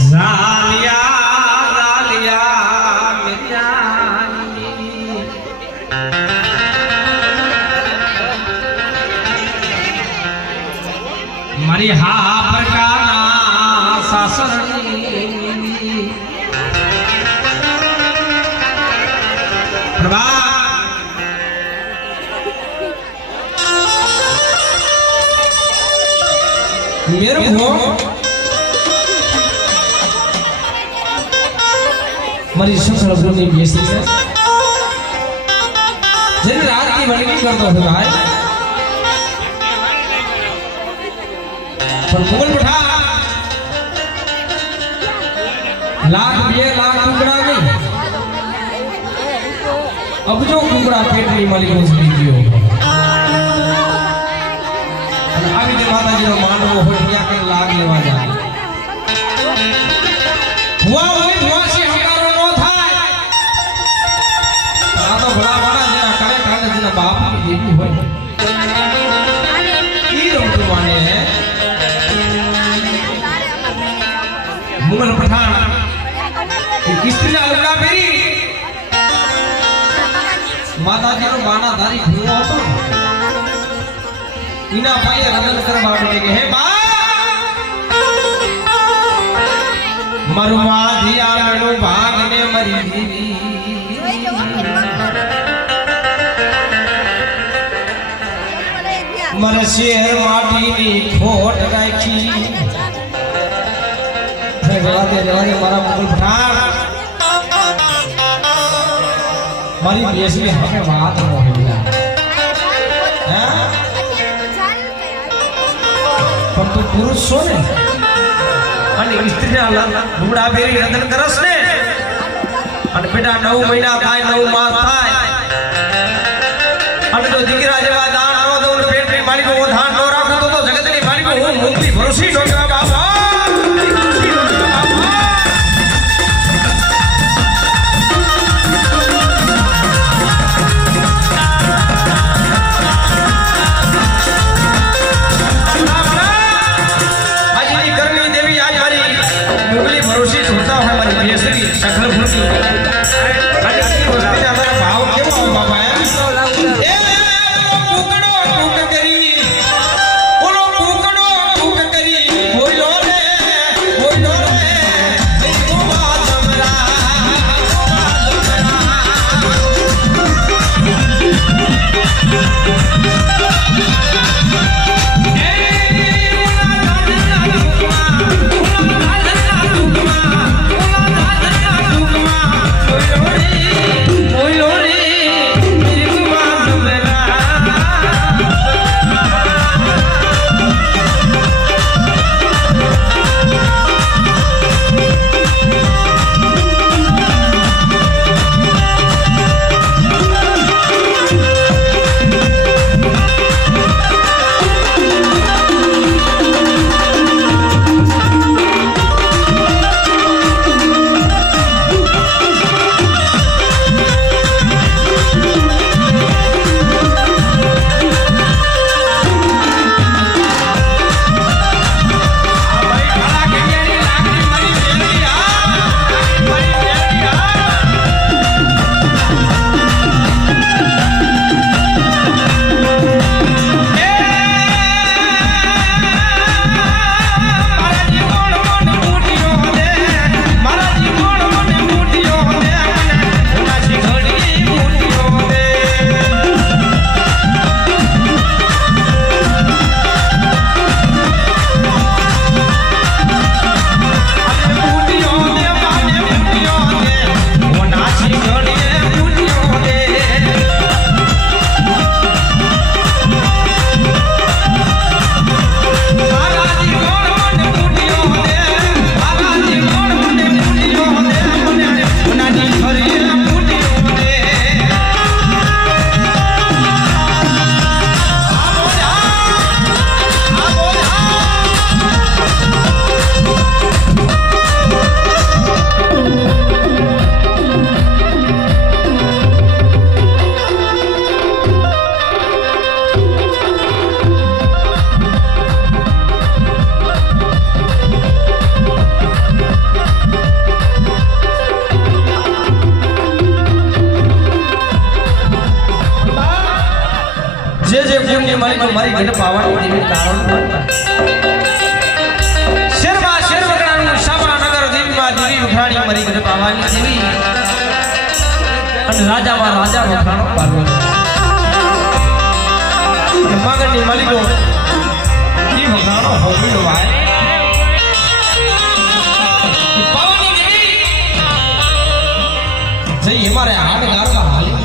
ઝાલિયા ઝાલિયા મિર્યા મારી હા પ્રકારના સાસરની પ્રભા मेरे भो मरी संसार भूमि बेसी है जन रात की वणगी करतो है भाई पर मुगल पठा लाख बे लाख कुकड़ा नहीं अब जो कुकड़ा पेटनी मालिक ने सुनी दियो આવી જે માતાજીનો માંડવો હોય ત્યાં કઈ લાગ લેવા જાય હુઆ હોય હુઆ છે હકારો નો થાય આ તો ભલા વાળા જેના કરે કાલે જેના બાપની દેવી હોય ઈ રમતું માને મુગલ પઠાણ એ કિસ્તીના લુગડા પહેરી માતાજીનો બાણાધારી ભૂવો હતો इना भाई रंजन कर बाबे के हे बा मरुआ दिया मेनू भाग ने मरी मर शेर माटी नी खोट राखी जवा दे मारा मुकुल पठाण मारी बेसली हमें बात न होइला हैं पर तू पुरुष छो ने અને સ્ત્રીના લુગડા પહેરી રંજન કરસ ને અને બેટા 9 મહિના થાય 9 માસ થાય અને જો દીકરા જેવા દાન નો દઉં પેટની માલિકો ઓ ધાન નો રાખો તો જગતની માલિકો હું મુક્તિ ભરોસી ડોકરા બાબા सकल भूमि भाव મારી ગઢ પાવાની દેવી કારણ શેરબા શેર વગડાનું શામળા નગર દેવી માં દેવી ઉઘરાણી મારી ગઢ પાવાની દેવી અને રાજામાં રાજા વખાણો પાર્વતી મગનની માલિકો ઈ વખાણો હોવી વાય જઈ અમારે હાડ ગારવા હાલી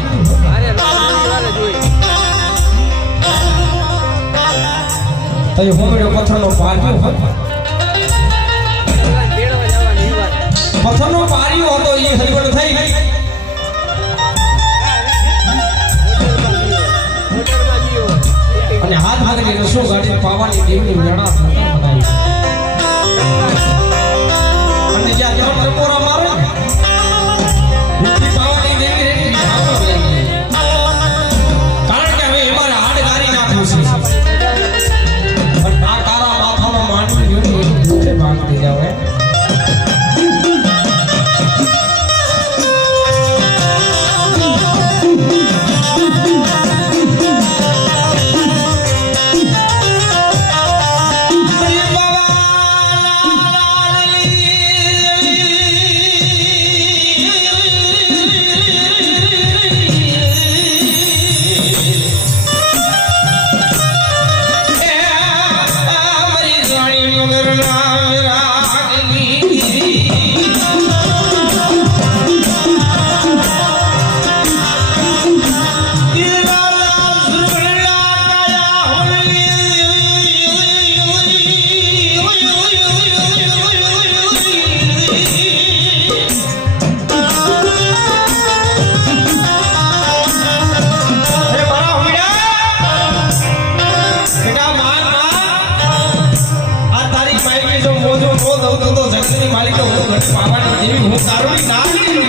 તો એ હોમેડો પથ્થરનો પાર્યો હતો પથ્થરનો પાર્યો હતો એ હલવડ થઈ અને હાથ ભાગની રસો ગાડી પાવાની દેવની વેણા બનાવી અને જ્યાં ત્રણ ટકોરા મારે પાવાની દેવી કારણ કે હવે એમાં હાડ ગારી નાખ્યું છે પણ આ તારા માથામાં માંડવી જોઈ માંગતી જાવ માલિકો હું ઘટ પાવાની દેવી હું કારુણી નાની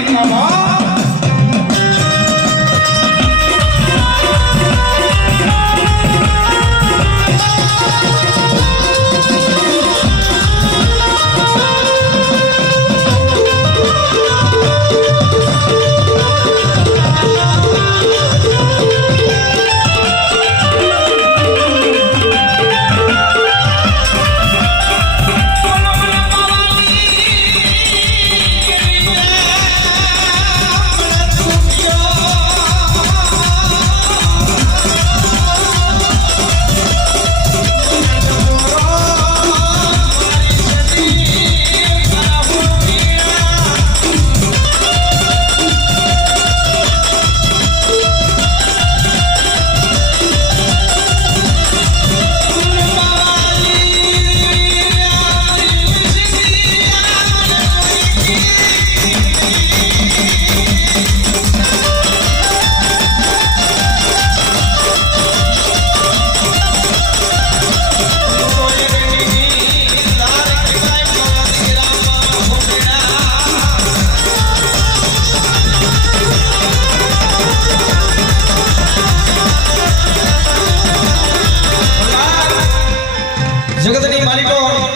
જગતની માલિકો